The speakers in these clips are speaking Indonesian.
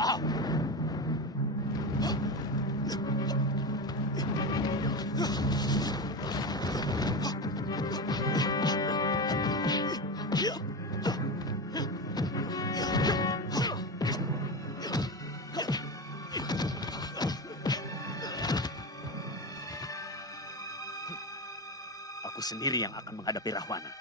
Aku sendiri yang akan menghadapi Rahwana.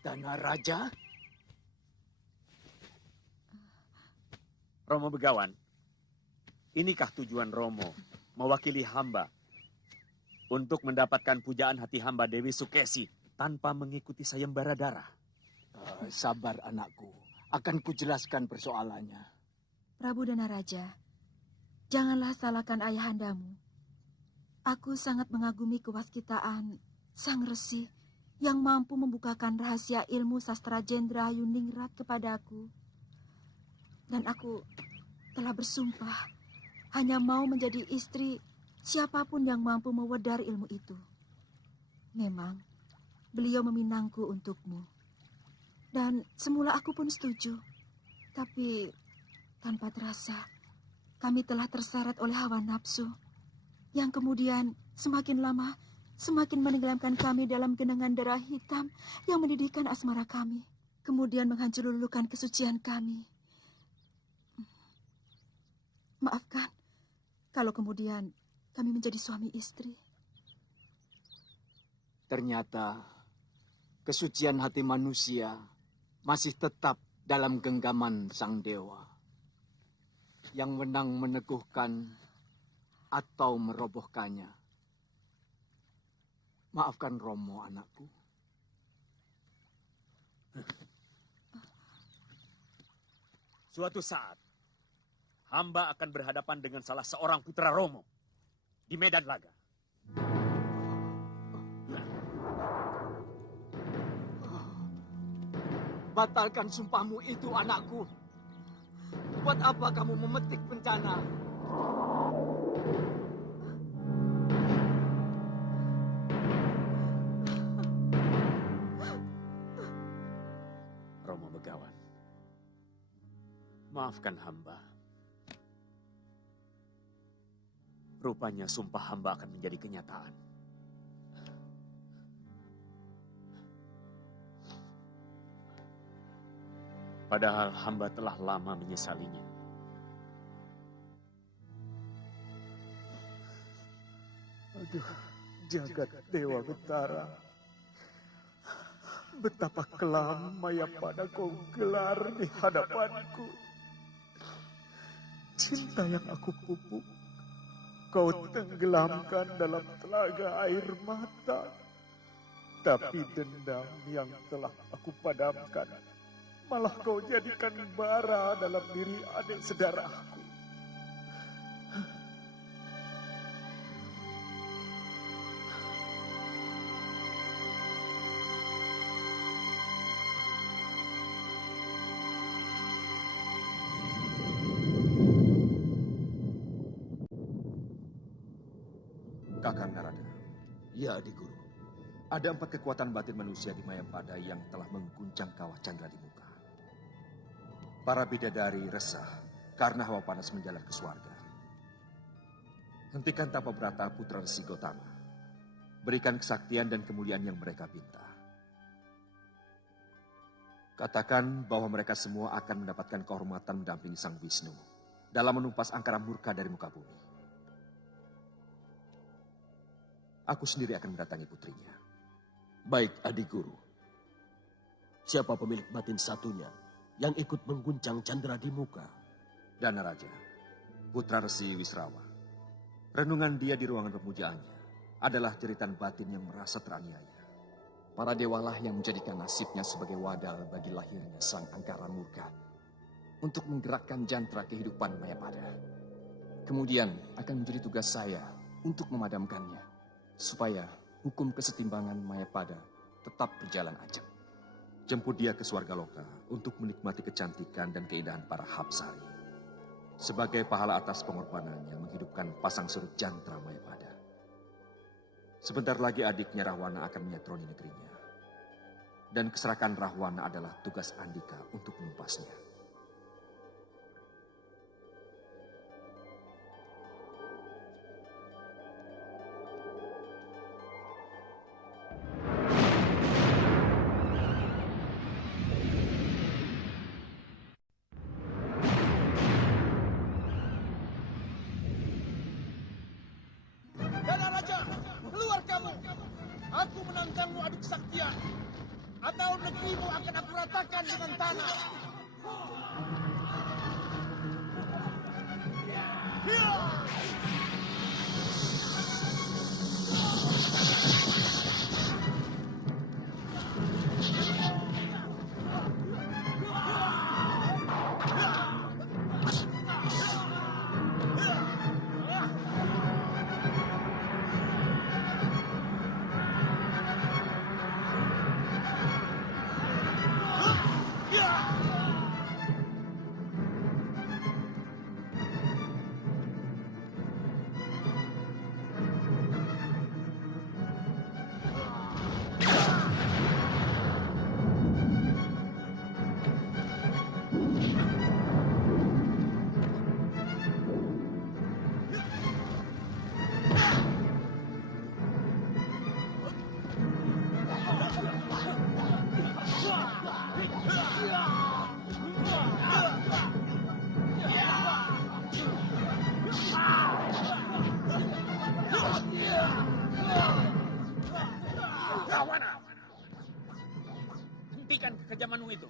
Danaraja? Romo Begawan, inikah tujuan Romo mewakili hamba untuk mendapatkan pujaan hati hamba Dewi Sukesi tanpa mengikuti sayembara darah? Sabar anakku, akan kujelaskan persoalannya. Prabu Danaraja, janganlah salahkan ayahandamu. Aku sangat mengagumi kewaskitaan Sang Resi yang mampu membukakan rahasia ilmu sastra Jenderal Yuningrat kepadaku. Dan aku telah bersumpah hanya mau menjadi istri siapapun yang mampu mewedar ilmu itu. Memang beliau meminangku untukmu. Dan semula aku pun setuju. Tapi tanpa terasa kami telah terseret oleh hawa nafsu yang kemudian semakin lama semakin menenggelamkan kami dalam genangan darah hitam yang mendidihkan asmara kami. Kemudian menghancur lulukan kesucian kami. Maafkan kalau kemudian kami menjadi suami istri. Ternyata kesucian hati manusia masih tetap dalam genggaman sang dewa. Yang menang meneguhkan atau merobohkannya. Maafkan Romo, anakku. Suatu saat, hamba akan berhadapan dengan salah seorang putra Romo di medan laga. Batalkan sumpahmu itu, anakku. Buat apa kamu memetik bencana? Romo Begawan, maafkan hamba. Rupanya sumpah hamba akan menjadi kenyataan. Padahal hamba telah lama menyesalinya. Aduh, jagat Dewa Betara. Betapa kelam maya pada kau gelar di hadapanku. Cinta yang aku pupuk, kau tenggelamkan dalam telaga air mata. Tapi dendam yang telah aku padamkan, malah kau jadikan bara dalam diri adik saudaraku. Kakang Narada. Ya, Adik Guru. Ada 4 kekuatan batin manusia di Mayampada yang telah mengguncang kawah Chandra di muka. Para bidadari resah karena hawa panas menjalar ke surga. Hentikan Tapabrata putra Resi Gotama. Berikan kesaktian dan kemuliaan yang mereka minta. Katakan bahwa mereka semua akan mendapatkan kehormatan mendampingi Sang Wisnu dalam menumpas angkara murka dari muka bumi. Aku sendiri akan mendatangi putrinya. Baik, Adik Guru. Siapa pemilik batin satunya yang ikut mengguncang Chandra di muka? Danaraja, putra Resi Wisrawa. Renungan dia di ruangan pemujaannya adalah jeritan batin yang merasa teraniaya. Para dewalah yang menjadikan nasibnya sebagai wadah bagi lahirnya sang angkara murka. untuk menggerakkan jantra kehidupan Mayapada. Kemudian akan menjadi tugas saya untuk memadamkannya, supaya hukum kesetimbangan Mayapada tetap berjalan ajak. Jemput dia ke Swargaloka untuk menikmati kecantikan dan keindahan para Hapsari. Sebagai pahala atas pengorbanannya menghidupkan pasang surut jantra Mayapada. Sebentar lagi adiknya Rahwana akan menyatroni negerinya. Dan keserakahan Rahwana adalah tugas Andika untuk menumpasnya. Dana Raja, keluar kamu! Aku menantangmu adu kesaktian. Atau negerimu akan aku ratakan dengan tanah. Rahwana! Hentikan kekejamanmu itu.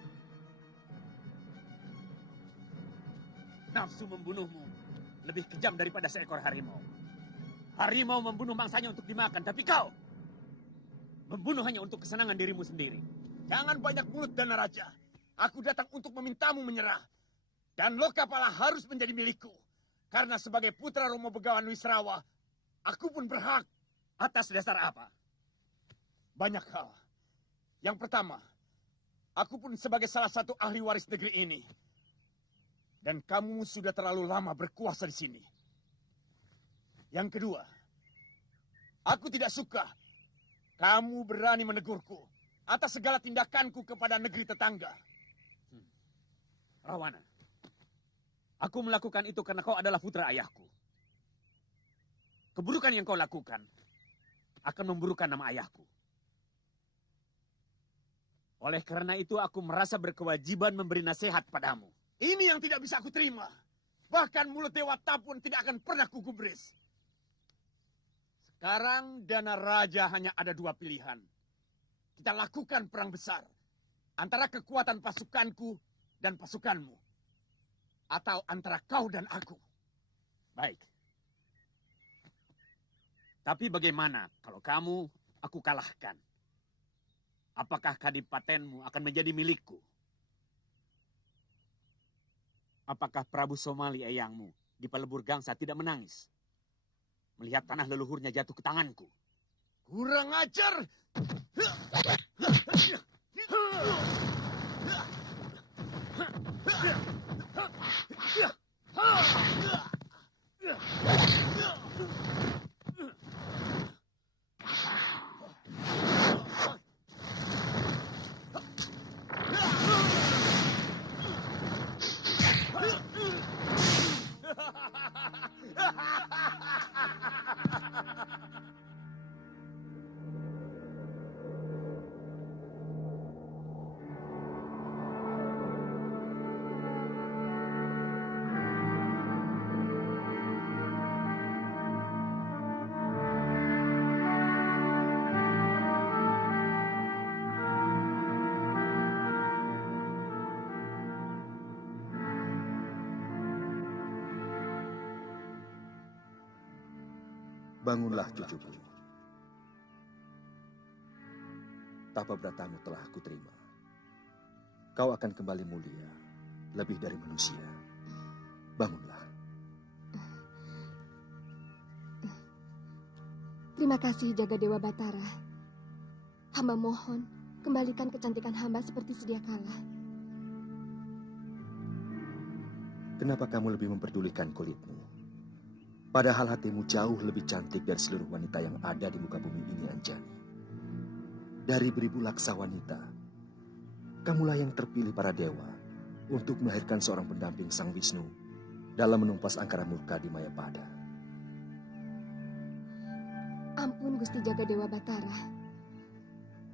Nafsu membunuhmu lebih kejam daripada seekor harimau. Harimau membunuh mangsanya untuk dimakan, tapi kau membunuh hanya untuk kesenangan dirimu sendiri. Jangan banyak mulut, Dana Raja. Aku datang untuk memintamu menyerah. Dan Lokapala harus menjadi milikku. Karena sebagai putra Romo Begawan Wisrawa, aku pun berhak. Atas dasar apa? Banyak hal. Yang pertama, aku pun sebagai salah satu ahli waris negeri ini. Dan kamu sudah terlalu lama berkuasa di sini. Yang kedua, aku tidak suka kamu berani menegurku atas segala tindakanku kepada negeri tetangga. Rahwana, aku melakukan itu karena kau adalah putra ayahku. Keburukan yang kau lakukan akan memburukan nama ayahku. Oleh karena itu aku merasa berkewajiban memberi nasihat padamu. Ini yang tidak bisa aku terima. Bahkan mulut Dewata pun tidak akan pernah kugubris. Sekarang Dana Raja hanya ada dua pilihan. Kita lakukan perang besar antara kekuatan pasukanku dan pasukanmu. Atau antara kau dan aku. Baik. Tapi bagaimana kalau kamu aku kalahkan? Apakah kadipatenmu akan menjadi milikku? Apakah Prabu Somali eyangmu di Pelebur Gangsa tidak menangis melihat tanah leluhurnya jatuh ke tanganku? Kurang ajar! Bangunlah cucuku. Tapa bratamu telah kuterima. Kau akan kembali mulia lebih dari manusia. Bangunlah. Terima kasih, Jaga Dewa Batara. Hamba mohon, kembalikan kecantikan hamba seperti sedia kala. Kenapa kamu lebih memperdulikan kulitmu? Padahal hatimu jauh lebih cantik dari seluruh wanita yang ada di muka bumi ini, Anjani. Dari beribu laksa wanita, kamulah yang terpilih para dewa untuk melahirkan seorang pendamping Sang Wisnu dalam menumpas angkara murka di Mayapada. Ampun, Gusti Jaga Dewa Batara.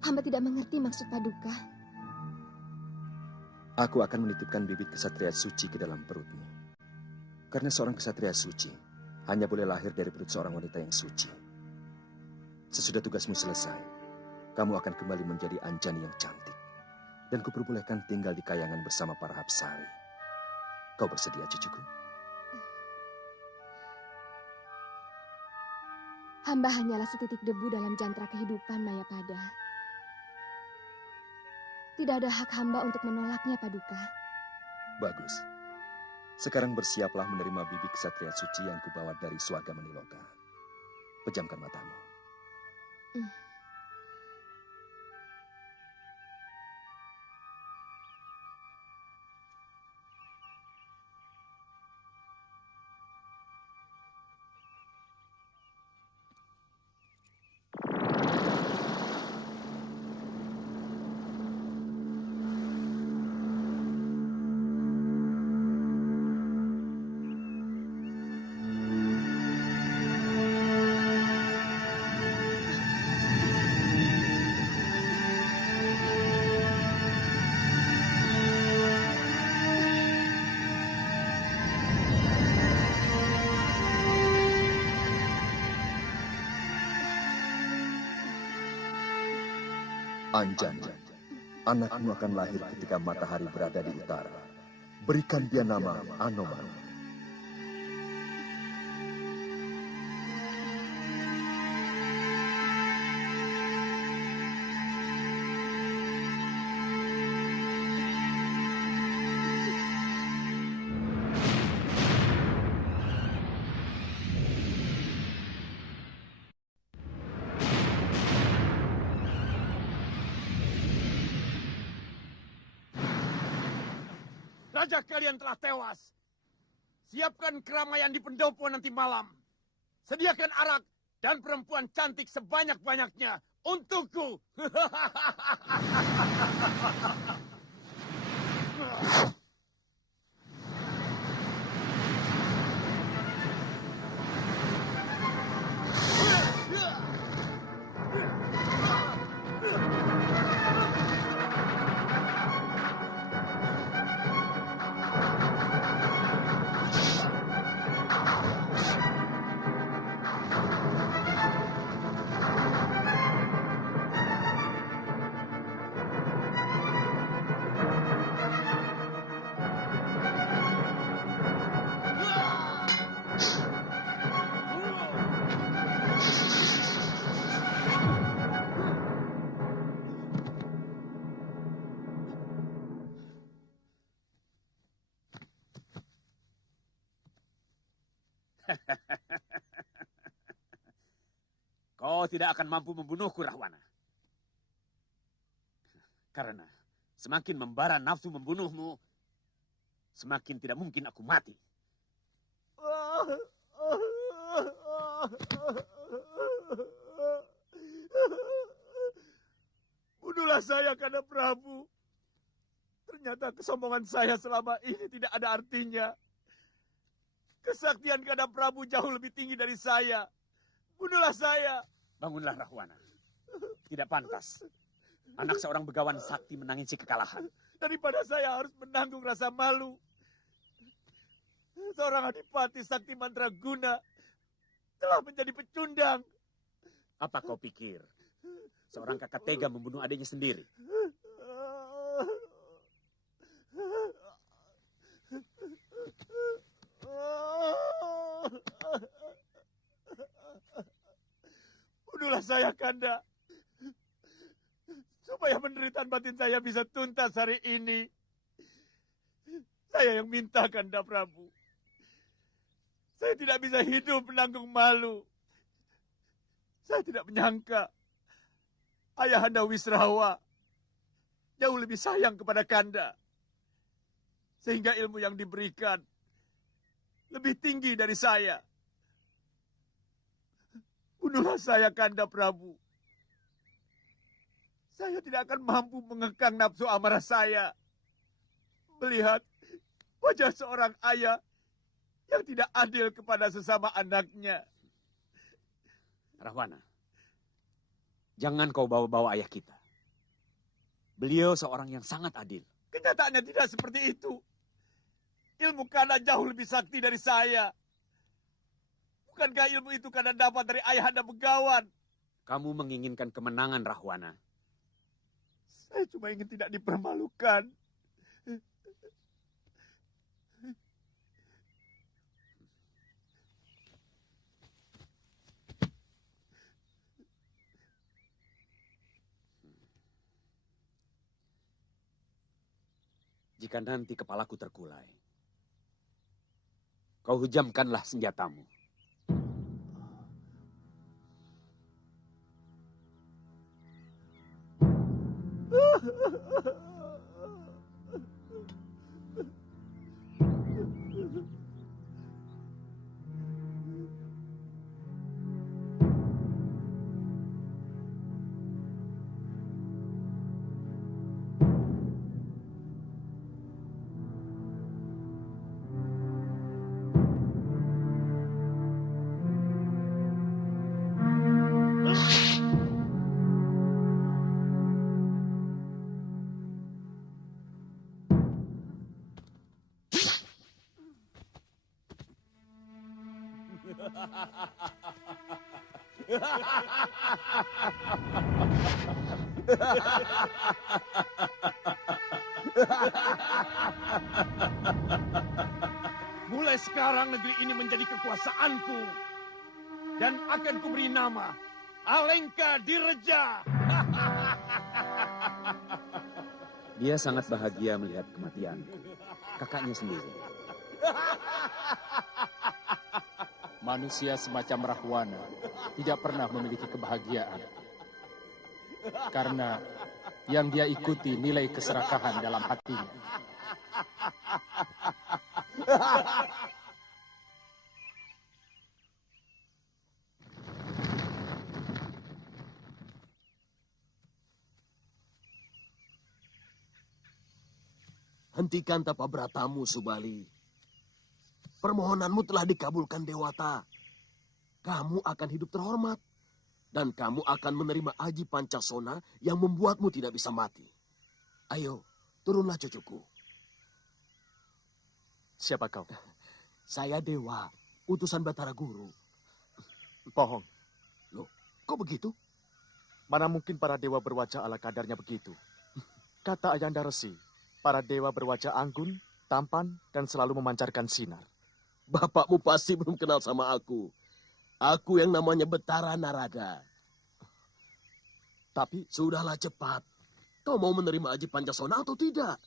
Hamba tidak mengerti maksud Paduka. Aku akan menitipkan bibit kesatria suci ke dalam perutmu. Karena seorang kesatria suci hanya boleh lahir dari perut seorang wanita yang suci. Sesudah tugasmu selesai, kamu akan kembali menjadi Anjani yang cantik. Dan kuperbolehkan tinggal di kayangan bersama para Apsari. Kau bersedia, cucuku? Hamba hanyalah setitik debu dalam jantra kehidupan Mayapada. Tidak ada hak hamba untuk menolaknya, Paduka. Bagus. Sekarang bersiaplah menerima bibit kesatria suci yang kubawa dari Swarga Maniloka. Pejamkan matamu. Anjani, anakmu akan lahir ketika matahari berada di utara. Berikan dia nama Anoman. Raja kalian telah tewas. Siapkan keramaian di pendopo nanti malam. Sediakan arak dan perempuan cantik sebanyak-banyaknya untukku. Kau tidak akan mampu membunuhku, Rahwana. Karena semakin membara nafsu membunuhmu, semakin tidak mungkin aku mati. Bunuhlah saya, Kanda Prabu. Ternyata kesombongan saya selama ini tidak ada artinya. Kesaktian Kanda Prabu jauh lebih tinggi dari saya. Bunuhlah saya. Bangunlah, Rahwana. Tidak pantas. Anak seorang begawan sakti menangisi kekalahan. Daripada saya harus menanggung rasa malu. Seorang adipati sakti mandraguna telah menjadi pecundang. Apa kau pikir? Seorang kakak tega membunuh adiknya sendiri. Bunuhlah saya, Kanda. Supaya penderitaan batin saya bisa tuntas hari ini. Saya yang minta, Kanda Prabu. Saya tidak bisa hidup menanggung malu. Saya tidak menyangka Ayahanda Wisrawa jauh lebih sayang kepada Kanda. Sehingga ilmu yang diberikan lebih tinggi dari saya. Bunuhlah saya, Kanda Prabu. Saya tidak akan mampu mengekang nafsu amarah saya. Melihat wajah seorang ayah yang tidak adil kepada sesama anaknya. Rahwana, jangan kau bawa-bawa ayah kita. Beliau seorang yang sangat adil. Kenyataannya tidak seperti itu. Ilmu Kanda jauh lebih sakti dari saya. Bukankah ilmu itu Kanda dapat dari Ayahanda Begawan? Kamu menginginkan kemenangan, Rahwana. Saya cuma ingin tidak dipermalukan. Jika nanti kepalaku terkulai, kau hujamkanlah senjatamu. Mulai sekarang negeri ini menjadi kekuasaanku. Dan akan kuberi nama Alengka Direja. Dia sangat bahagia melihat kematianku. Kakaknya sendiri. Manusia semacam Rahwana tidak pernah memiliki kebahagiaan. Karena yang dia ikuti nilai keserakahan dalam hatinya. Hentikan tapa beratamu, Subali. Permohonanmu telah dikabulkan Dewata. Kamu akan hidup terhormat. Dan kamu akan menerima aji Pancasona yang membuatmu tidak bisa mati. Ayo, turunlah cucuku. Siapa kau? Saya Dewa, utusan Batara Guru. Bohong. Loh, kok begitu? Mana mungkin para dewa berwajah ala kadarnya begitu? Kata Ayanda Resi, para dewa berwajah anggun, tampan, dan selalu memancarkan sinar. Bapakmu pasti belum kenal sama aku. Aku yang namanya Betara Narada. Tapi, sudahlah cepat. Kau mau menerima aji Pancasona atau tidak?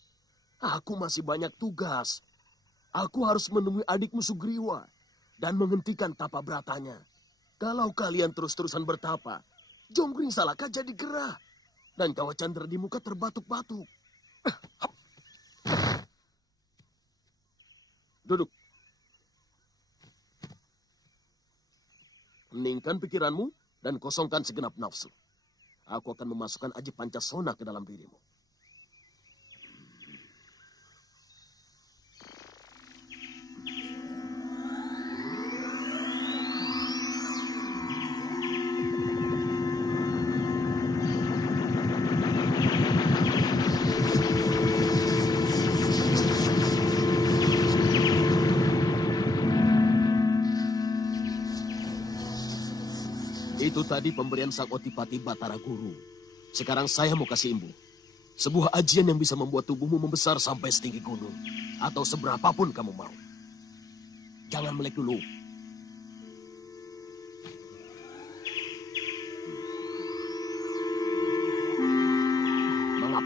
Aku masih banyak tugas. Aku harus menemui adikmu Sugriwa dan menghentikan tapa beratanya. Kalau kalian terus-terusan bertapa, Jonggring Salaka jadi gerah. Dan Kawah Candra di muka terbatuk-batuk. Duduk. Heningkan pikiranmu dan kosongkan segenap nafsu. Aku akan memasukkan aji Pancasona ke dalam dirimu. Itu tadi pemberian Sang Otipati Batara Guru. Sekarang saya mau kasih imbu. Sebuah ajian yang bisa membuat tubuhmu membesar sampai setinggi gunung. Atau seberapapun kamu mau. Jangan melek dulu. Mangap.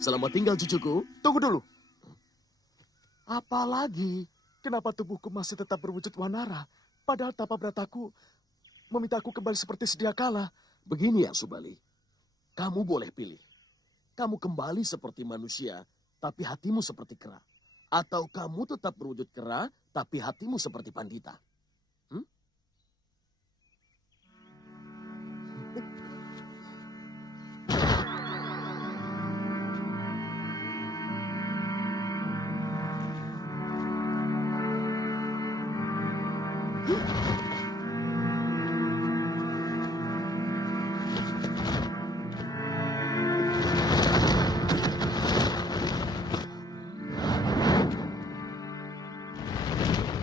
Selamat tinggal cucuku. Tunggu dulu. Apalagi? Kenapa tubuhku masih tetap berwujud wanara? Padahal tapa berataku memintaku kembali seperti sedia kala. Begini ya Subali, kamu boleh pilih. Kamu kembali seperti manusia, tapi hatimu seperti kera. Atau kamu tetap berwujud kera, tapi hatimu seperti Pandita.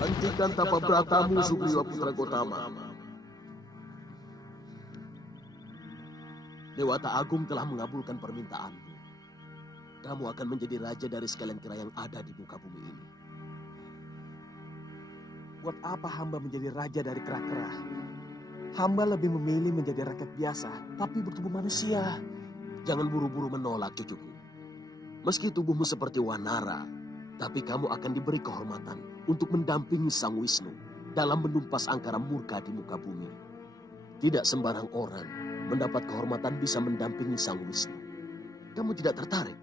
Hentikan tapa beratamu, Sugriwa Putra Gotama. Dewata Agung telah mengabulkan permintaanmu. Kamu akan menjadi raja dari sekalian kera yang ada di muka bumi ini. Buat apa hamba menjadi raja dari kera-kera? Hamba lebih memilih menjadi rakyat biasa, tapi bertubuh manusia. Jangan buru-buru menolak, cucuku. Meski tubuhmu seperti wanara, tapi kamu akan diberi kehormatan untuk mendampingi Sang Wisnu dalam menumpas angkara murka di muka bumi. Tidak sembarang orang mendapat kehormatan bisa mendampingi Sang Wisnu. Kamu tidak tertarik?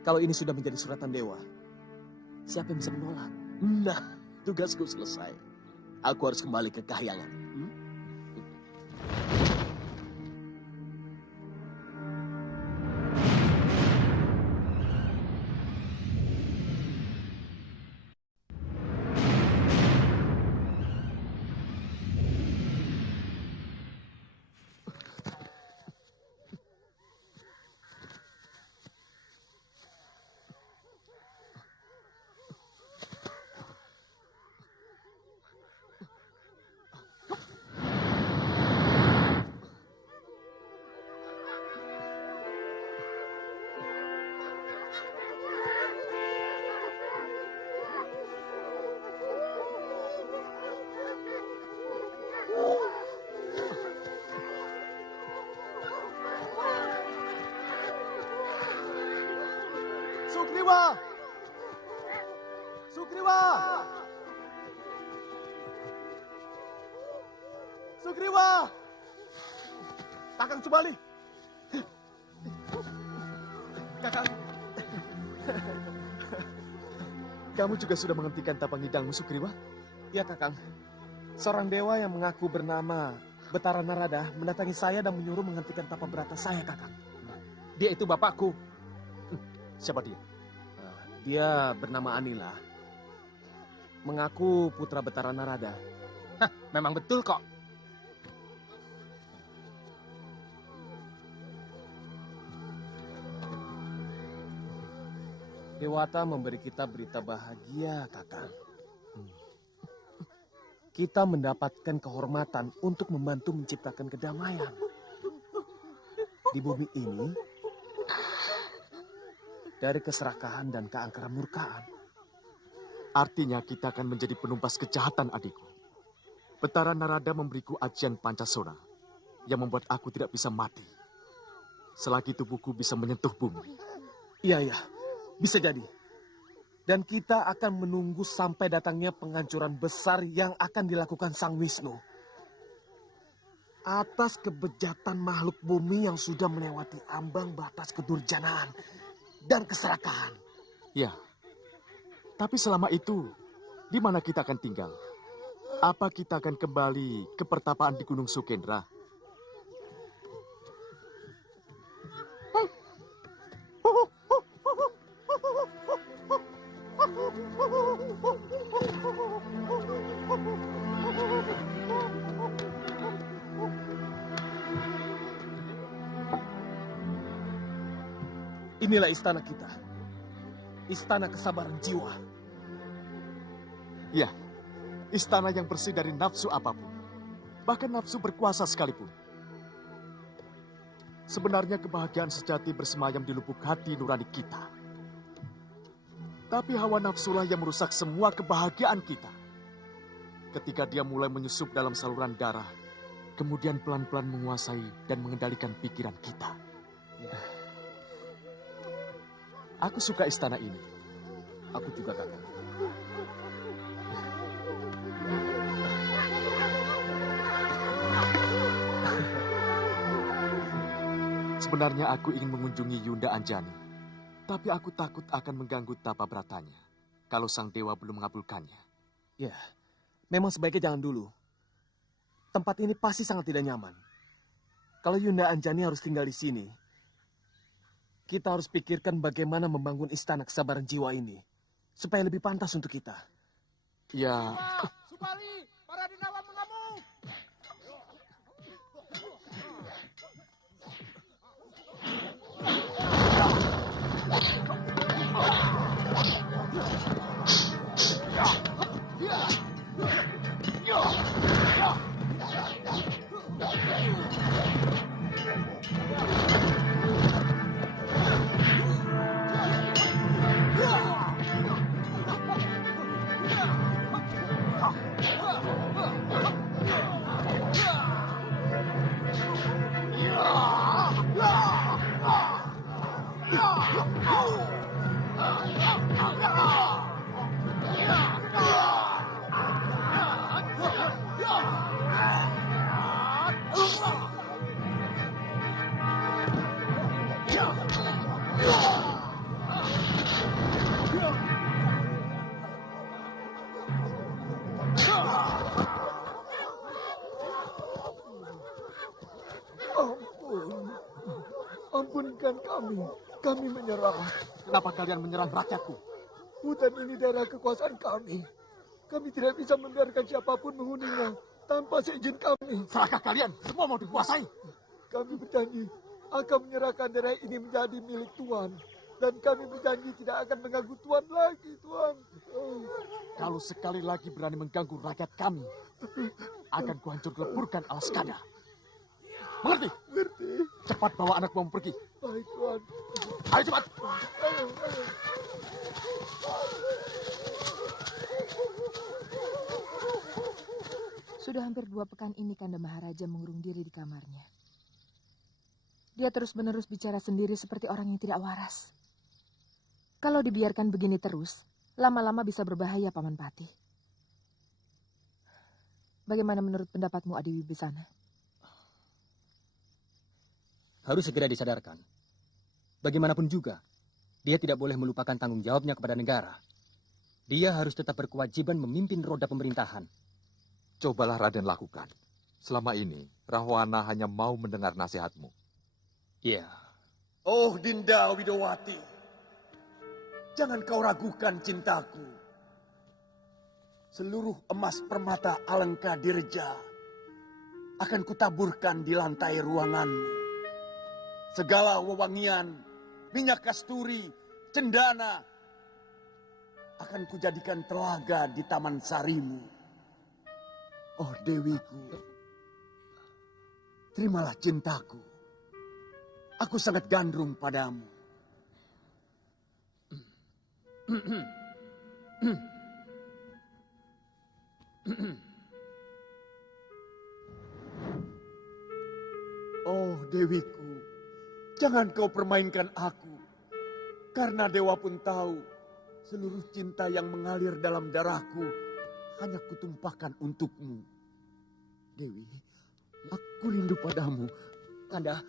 Kalau ini sudah menjadi suratan dewa, siapa yang bisa menolak? Nah, tugasku selesai. Aku harus kembali ke kahyangan. Sugriwa! Sugriwa! Sugriwa! Kakang Subali! Kakang! Kamu juga sudah menghentikan tapa ngidangmu, Sugriwa? Ya, Kakang. Seorang dewa yang mengaku bernama Betara Narada mendatangi saya dan menyuruh menghentikan tapa berata saya, Kakang. Dia itu bapakku. Siapa dia? Dia bernama Anila. Mengaku putra Betara Narada. Hah, memang betul kok. Dewata memberi kita berita bahagia, Kakang. Kita mendapatkan kehormatan untuk membantu menciptakan kedamaian. Di bumi ini, dari keserakahan dan keangkaran murkaan. Artinya kita akan menjadi penumpas kejahatan, adikku. Betara Narada memberiku ajian Pancasona yang membuat aku tidak bisa mati selagi tubuhku bisa menyentuh bumi. Iya, bisa jadi. Dan kita akan menunggu sampai datangnya penghancuran besar yang akan dilakukan Sang Wisnu atas kebejatan makhluk bumi yang sudah melewati ambang batas kedurjanaan dan keserakahan. Ya, tapi selama itu, di mana kita akan tinggal? Apa kita akan kembali ke pertapaan di Gunung Sukendra? Inilah istana kita. Istana kesabaran jiwa. Ya, istana yang bersih dari nafsu apapun. Bahkan nafsu berkuasa sekalipun. Sebenarnya kebahagiaan sejati bersemayam di lubuk hati nurani kita. Tapi hawa nafsulah yang merusak semua kebahagiaan kita. Ketika dia mulai menyusup dalam saluran darah, kemudian pelan-pelan menguasai dan mengendalikan pikiran kita. Aku suka istana ini. Aku juga, Kakang. Sebenarnya aku ingin mengunjungi Yunda Anjani, tapi aku takut akan mengganggu tapa beratanya kalau sang dewa belum mengabulkannya. Ya, memang sebaiknya jangan dulu. Tempat ini pasti sangat tidak nyaman. Kalau Yunda Anjani harus tinggal di sini, kita harus pikirkan bagaimana membangun istana kesabaran jiwa ini supaya lebih pantas untuk kita. Ya, Subali, para denawa mengamuk. Ampunkan kami. Kami menyerah. kenapa kalian menyerang rakyatku? Hutan ini daerah kekuasaan kami. Kami tidak bisa membiarkan siapapun menghuninya tanpa seizin kami. Salahkah kalian? Semua mau dikuasai. Kami berjanji akan menyerahkan daerah ini menjadi milik Tuan. Dan kami berjanji tidak akan mengganggu Tuan lagi, Tuan. Kalau sekali lagi berani mengganggu rakyat kami, akan kuhancur leburkan Alaskada. Mengerti? Mengerti. Cepat bawa anakmu pergi. Baik, Tuan. Ayo cepat. Ayo. Sudah hampir 2 pekan ini Kanda Maharaja mengurung diri di kamarnya. Dia terus-menerus bicara sendiri seperti orang yang tidak waras. Kalau dibiarkan begini terus, lama-lama bisa berbahaya, Paman Patih. Bagaimana menurut pendapatmu, Adi Wibisana? Harus segera disadarkan. Bagaimanapun juga, dia tidak boleh melupakan tanggung jawabnya kepada negara. Dia harus tetap berkewajiban memimpin roda pemerintahan. Cobalah Raden lakukan. Selama ini, Rahwana hanya mau mendengar nasihatmu. Iya. Oh Dinda Widowati, jangan kau ragukan cintaku. Seluruh emas permata Alengka Dirja akan kutaburkan di lantai ruanganmu. Segala wewangian, minyak kasturi, cendana akan kujadikan telaga di taman sarimu. Oh Dewiku, terimalah cintaku. Aku sangat gandrung padamu. Oh Dewiku, jangan kau permainkan aku. Karena dewa pun tahu seluruh cinta yang mengalir dalam darahku hanya kutumpahkan untukmu. Dewi, aku rindu padamu. Kanda,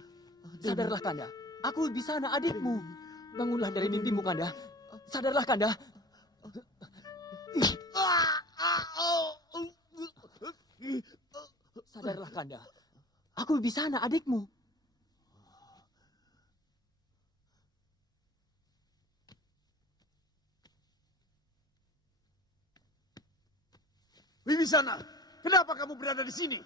sadarlah Kanda. Aku Wibisana adikmu. Bangunlah dari mimpimu Kanda. Sadarlah Kanda. Sadarlah Kanda. Aku Wibisana adikmu. Wibisana, kenapa kamu berada di sini?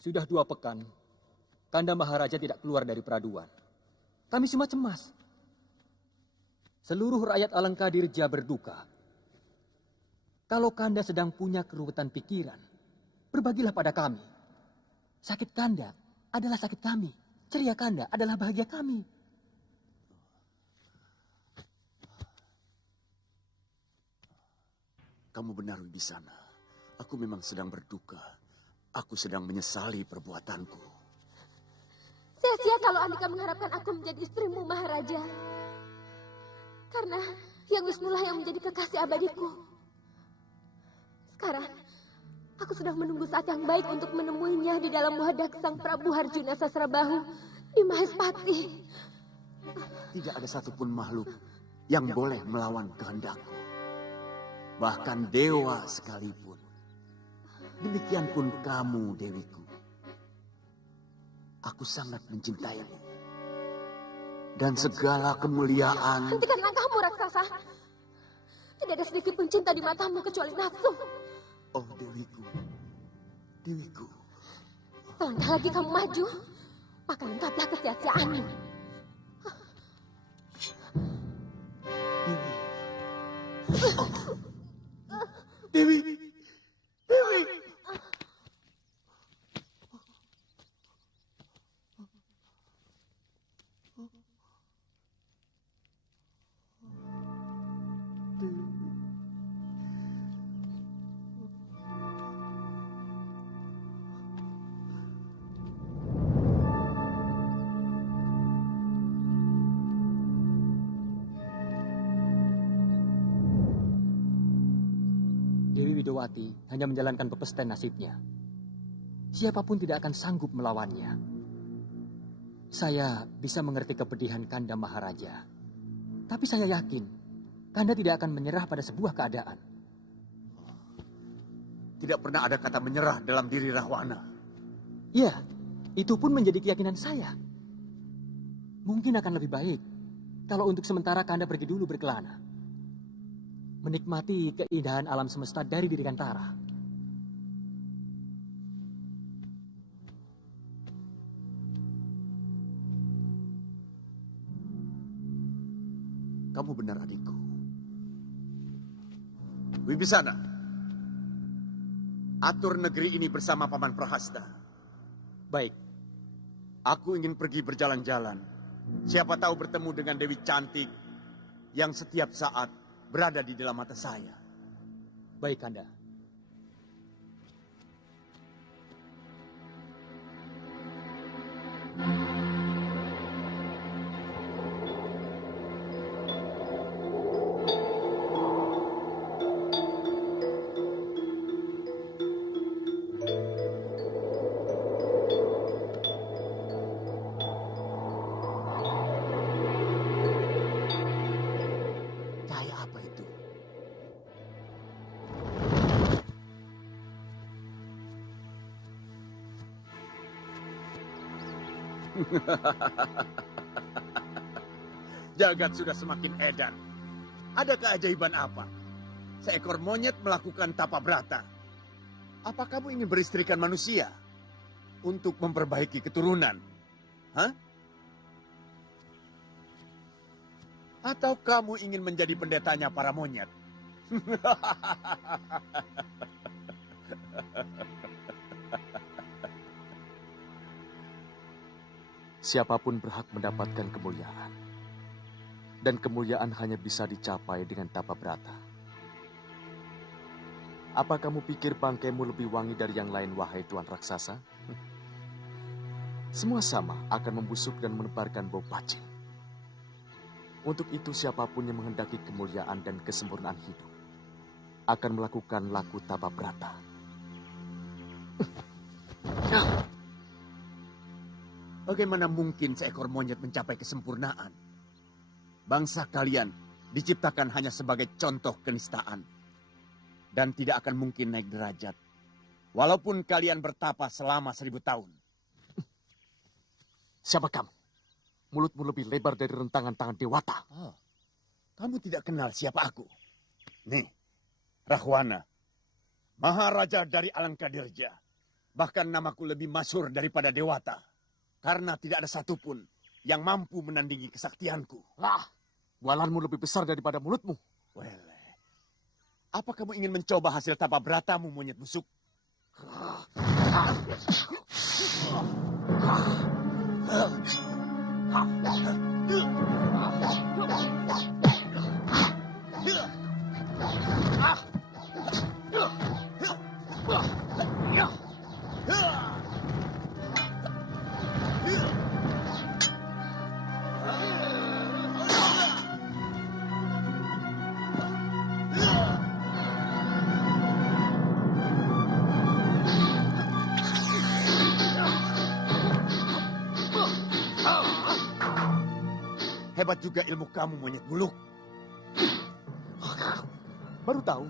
Sudah 2 pekan, Kanda Maharaja tidak keluar dari peraduan. Kami semua cemas. Seluruh rakyat Alengka Dirja berduka. Kalau Kanda sedang punya keruwetan pikiran, berbagilah pada kami. Sakit Kanda adalah sakit kami. Ceria Kanda adalah bahagia kami. Kamu benar Wibisana. Aku memang sedang berduka. Aku sedang menyesali perbuatanku. Saya Sia-sia kalau Andika mengharapkan aku menjadi istrimu, Maharaja. Karena Hyang Wisnulah yang menjadi kekasih abadiku. Sekarang, aku sedang menunggu saat yang baik untuk menemuinya di dalam wadah Sang Prabu Harjuna Sasrabahu di Mahespati. Tidak ada satupun makhluk yang boleh melawan kehendakku. Bahkan dewa sekalipun. Demikian pun kamu, Dewiku. Aku sangat mencintaimu. Dan segala kemuliaan... Hentikan langkahmu, raksasa. Tidak ada sedikit pun cinta di matamu kecuali nafsu. Oh, Dewiku. Dewiku. Selangkah lagi kamu maju, maka lengkaplah kesia-siaanmu. Dewi. Dewi. Dewi Widowati hanya menjalankan pepesten nasibnya. Siapapun tidak akan sanggup melawannya. Saya bisa mengerti kepedihan Kanda Maharaja. Tapi saya yakin, Kanda tidak akan menyerah pada sebuah keadaan. Tidak pernah ada kata menyerah dalam diri Rahwana. Ya, itu pun menjadi keyakinan saya. Mungkin akan lebih baik kalau untuk sementara Kanda pergi dulu berkelana. Menikmati keindahan alam semesta dari Dirgantara. Kamu benar, adikku. Wibisana, atur negeri ini bersama Paman Prahasta. Baik. Aku ingin pergi berjalan-jalan. Siapa tahu bertemu dengan Dewi cantik yang setiap saat berada di dalam mata saya. Baik, Kanda. Jagat sudah semakin edan. Ada keajaiban apa? Seekor monyet melakukan tapa brata. Apa kamu ingin beristrikan manusia untuk memperbaiki keturunan? Hah? Atau kamu ingin menjadi pendetanya para monyet? Siapapun berhak mendapatkan kemuliaan. Dan kemuliaan hanya bisa dicapai dengan tapa brata. Apa kamu pikir bangkaimu lebih wangi dari yang lain, wahai Tuan Raksasa? Semua sama akan membusuk dan menebarkan bau pacing. Untuk itu siapapun yang menghendaki kemuliaan dan kesempurnaan hidup akan melakukan laku tapa brata. Bagaimana mungkin seekor monyet mencapai kesempurnaan? Bangsa kalian diciptakan hanya sebagai contoh kenistaan. Dan tidak akan mungkin naik derajat. Walaupun kalian bertapa selama 1000 tahun. Siapa kamu? Mulutmu lebih lebar dari rentangan tangan Dewata. Oh, kamu tidak kenal siapa aku? Nih, Rahwana. Maharaja dari Alangkadirja. Bahkan namaku lebih masyhur daripada Dewata. Karena tidak ada satupun yang mampu menandingi kesaktianku. Lah, walanmu lebih besar daripada mulutmu. Wele, apa kamu ingin mencoba hasil tapa bratamu, monyet busuk? hebat juga ilmu kamu, monyet buluk. Baru tahu.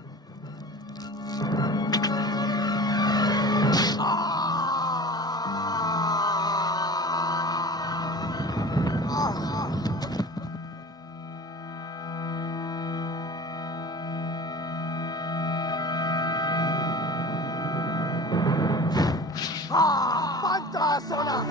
Pancasona.